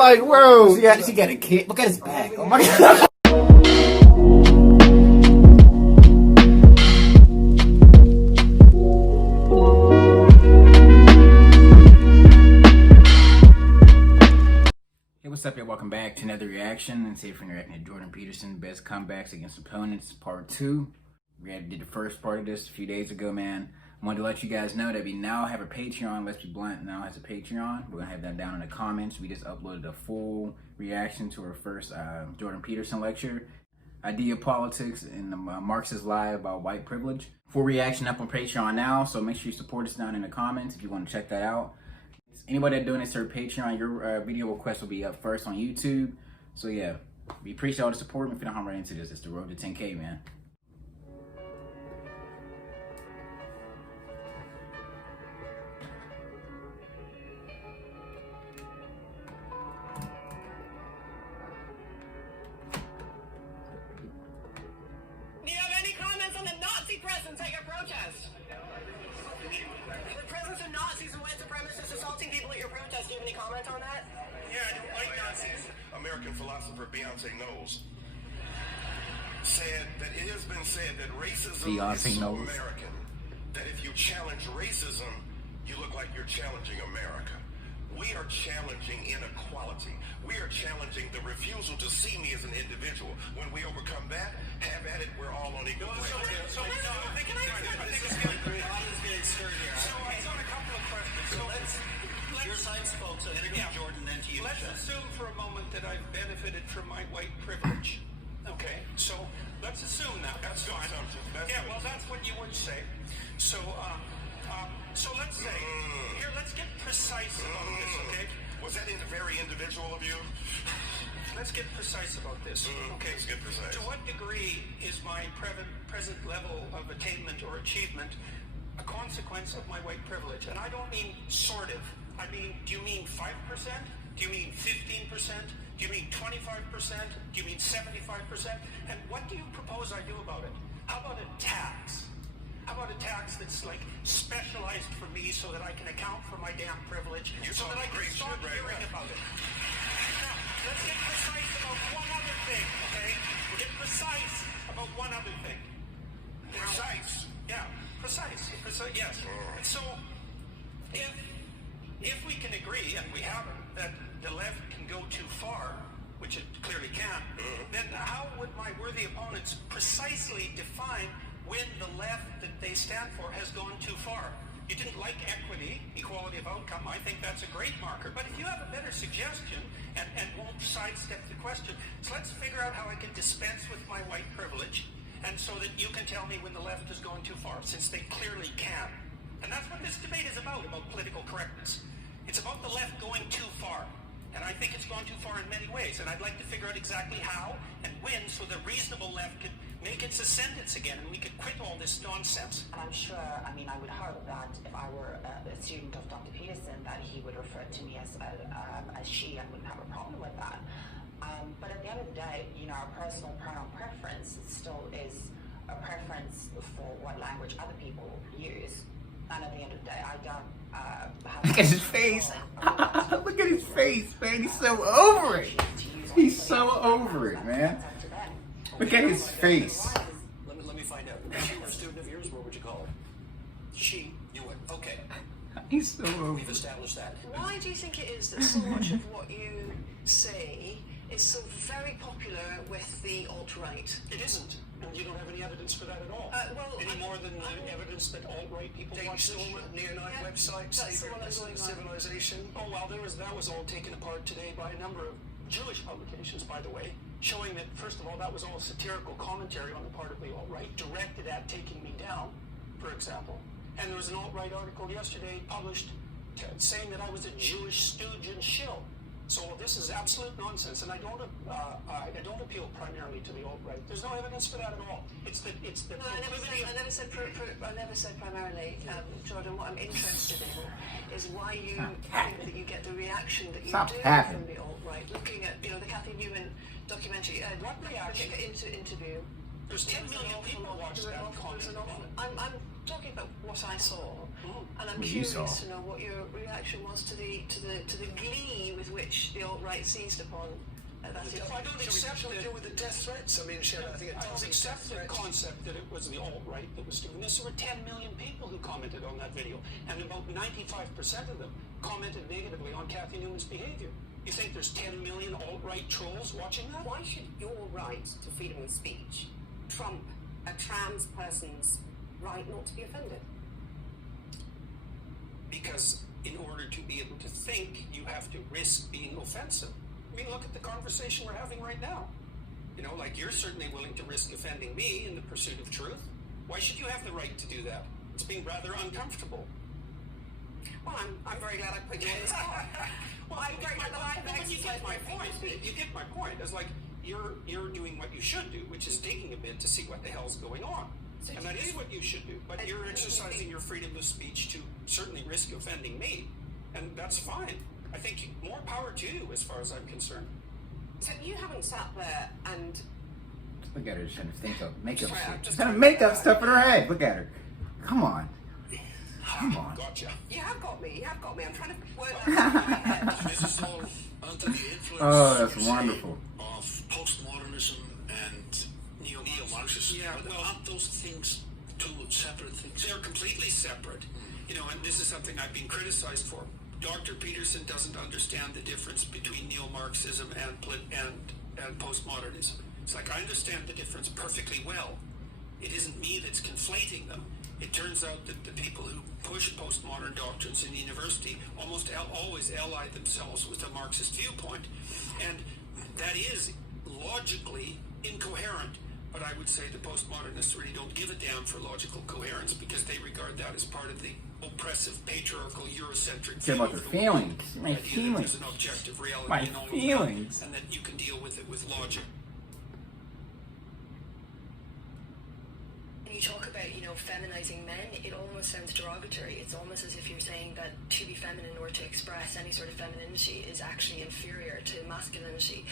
like, bro, yeah, she got a kid. Look at his back. Oh my god. Hey, what's up, y'all? Welcome back to another reaction. And today we're reacting to Jordan Peterson, Best Comebacks Against Opponents, Part 2. We did the first part of this a few days ago, man. I wanted to let you guys know that we now have a Patreon. Let's Be Blunt now has a Patreon. We're going to have that down in the comments. We just uploaded a full reaction to our first Jordan Peterson lecture, Idea Politics and the Marxist Lie About White Privilege. Full reaction up on Patreon now, so make sure you support us down in the comments if you want to check that out. Anybody that donates to our Patreon, your video request will be up first on YouTube. So yeah, we appreciate all the support. We're finna hop right into this. It's the road to 10K, man. Do you have any comments on the Nazi presence at your protest? The presence of Nazis and white supremacists assaulting people at your protest. Do you have any comment on that? Yeah, I don't like Nazis. American philosopher Beyonce Knowles said that it has been said that racism is so American that if you challenge racism, you look like you're challenging America. We are challenging inequality. We are challenging the refusal to see me as an individual. When we overcome that, have at it, we're all on equal ground. So I think it's getting stirred here. So I've got a couple of questions. So let's your side spoke, so Jordan, then to you. Let's assume for a moment that I've benefited from my white privilege. Okay, so let's assume that. That's fine. Yeah, well, that's what you would say. So, so let's say, here, let's get precise about this, okay? Was that very individual of you? Let's get precise about this, okay? Let's get precise. To what degree is my present level of attainment or achievement a consequence of my white privilege? And I don't mean sort of. I mean, do you mean 5%? Do you mean 15%? Do you mean 25%? Do you mean 75%? And what do you propose I do about it? How about a tax? How about a tax that's like specialized for me so that I can account for my damn privilege, so that I can start hearing about it? Now, let's get precise about one other thing, okay? We'll get precise about one other thing. Precise? Yeah, precise, yes. And so, if we can agree, and we haven't, that the left can go too far, which it clearly can, then how would my worthy opponents precisely define when the left that they stand for has gone too far? You didn't like equity, equality of outcome. I think that's a great marker. But if you have a better suggestion and won't sidestep the question, so let's figure out how I can dispense with my white privilege, and so that you can tell me when the left has gone too far, since they clearly can. And that's what this debate is about political correctness. It's about the left going too far. And I think it's gone too far in many ways. And I'd like to figure out exactly how and when, so the reasonable left could make its ascendance again and we could quit all this nonsense. And I'm sure, I mean, I would hope that if I were a student of Dr. Peterson, that he would refer to me as she, and wouldn't have a problem with that. But at the end of the day, you know, our personal pronoun preference still is a preference for what language other people use. And at the end of the day, I don't have... Look at his face. Look at his face, man. He's so over it. He's so over it, man. Look at his face. Let me find out. If she were a student of yours, what would you call her? She, you would. Okay. He's so over We've it. established that. Why do you think it is that so much of what you say is so very popular with the alt-right? It isn't. And you don't have any evidence for that at all. Any more than the evidence that alt-right people watch the neo-Nazi website, Civilization. Oh, well, that was all taken apart today by a number of Jewish publications, by the way, showing that, first of all, that was all satirical commentary on the part of the alt-right, directed at taking me down, for example. And there was an alt-right article yesterday published saying that I was a Jewish stooge and shill. So this is absolute nonsense, and I don't appeal primarily to the alt-right. There's no evidence for that at all. It's the No, I never said primarily, Jordan. What I'm interested in is why you think that you get the reaction that you do from the alt-right. Looking at, you know, the Kathy Newman documentary, what reaction? Interview. There's 10 million people watch that content. I'm talking about what I saw, and I'm What you curious saw. to know what your reaction was to the glee with which the alt-right seized upon that issue. I don't accept Shall we deal with the death threats? I mean, I think I don't accept the concept that it was the alt-right that was doing this. There were 10 million people who commented on that video, and about 95% of them commented negatively on Kathy Newman's behavior. You think there's 10 million alt-right trolls watching that? Why should your right to freedom of speech trump a trans person's right not to be offended? Because in order to be able to think, you have to risk being offensive. I mean, look at the conversation we're having right now. You know, like, you're certainly willing to risk offending me in the pursuit of truth. Why should you have the right to do that? It's being rather uncomfortable. Well, I'm very glad I put you on the spot. Well, I'm very glad that I've you get my point. You get my point. It's like you're doing what you should do, which is digging a bit to see what the hell's going on. So And that is what you should do. But you're exercising your freedom of speech to certainly risk offending me. And that's fine. I think more power to you as far as I'm concerned. So you haven't sat there and Look at her trying to think of makeup Sorry, I'm shit. just She's trying to trying make to- up stuff in her head. Look at her. Come on. Come on. Gotcha. you have got me. I'm trying to work that out in my head. This is all under the influence Oh, that's you say, wonderful. of postmodernism and neo-Marxism. Yeah, well, aren't those things two separate things? They're completely separate. You know, and this is something I've been criticized for. Dr. Peterson doesn't understand the difference between neo-Marxism and postmodernism. It's like, I understand the difference perfectly well. It isn't me that's conflating them. It turns out that the people who push postmodern doctrines in university almost always ally themselves with a Marxist viewpoint. And that is logically incoherent. But I would say the postmodernists really don't give a damn for logical coherence because they regard that as part of the oppressive, patriarchal, Eurocentric It's view about of the the feelings. world. My The idea that feelings. there's an objective reality My in all of that, feelings. and that you can deal with it with logic. When you talk about, you know, feminizing men, it almost sounds derogatory. It's almost as if you're saying that to be feminine or to express any sort of femininity is actually inferior to masculinity.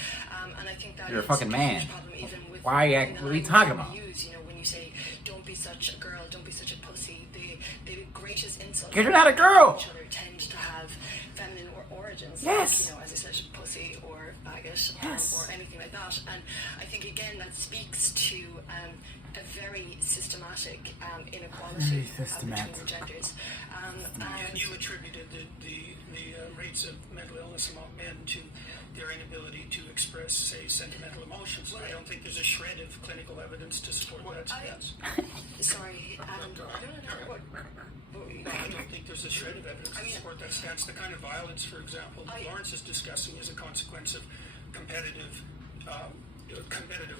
And I think that You're a is fucking huge man. problem even with Why are you the what are you language talking that about? we use, you know, when you say, don't be such a girl, don't be such a pussy, the greatest insult. 'Cause you're not a girl. Each other tend to have feminine origins. Yes. Like, you know, as I said, pussy or faggot Yes. or anything like that. And I think, again, that speaks to a very systematic inequality between the genders. And you attributed the rates of mental illness among men to their inability to express, say, sentimental emotions. I don't think there's a shred of clinical evidence to support that stance. Sorry. I don't think there's a shred of evidence to support that stance. The kind of violence, for example, that Lawrence is discussing is a consequence of competitive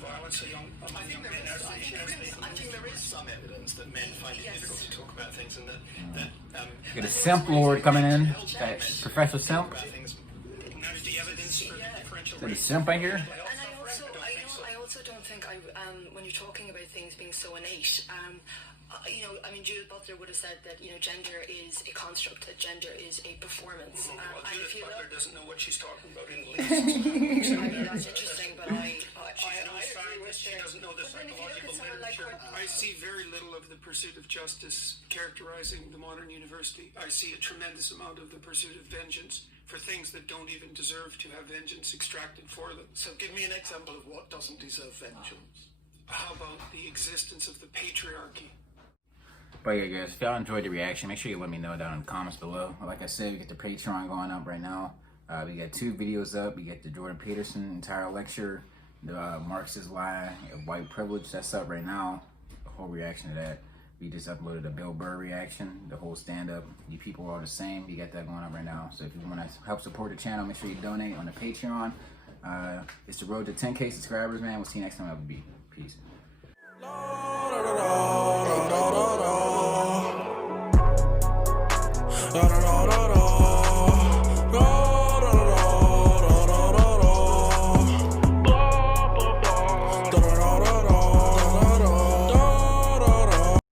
violence among young men as they I think there is some evidence that men find it difficult to talk about things, and that Get a simp lord coming in. That Professor Simp. about things. And that is the evidence for the differential Is that a rates. simp I hear? And I also don't think when you're talking about things being so innate, you know, I mean, Judith Butler would have said that, you know, gender is a construct, that gender is a performance. Well, And if Judith you Butler look, doesn't know what she's talking about in the least. I mean, that's interesting, but I She's no agree with scientist. She her. doesn't know the But then if you look psychological at someone like literature. I see very little of the pursuit of justice characterizing the modern university. I see a tremendous amount of the pursuit of vengeance for things that don't even deserve to have vengeance extracted for them. So give me an example of what doesn't deserve vengeance. How about the existence of the patriarchy? But yeah, guys, if y'all enjoyed the reaction, make sure you let me know down in the comments below. Like I said, we got the Patreon going up right now. We got 2 videos up. We got the Jordan Peterson entire lecture, the Marxist lie of white privilege. That's up right now. The whole reaction to that. We just uploaded a Bill Burr reaction, the whole stand-up. You people are the same. We got that going up right now. So if you want to help support the channel, make sure you donate on the Patreon. It's the road to 10K subscribers, man. We'll see you next time. Peace.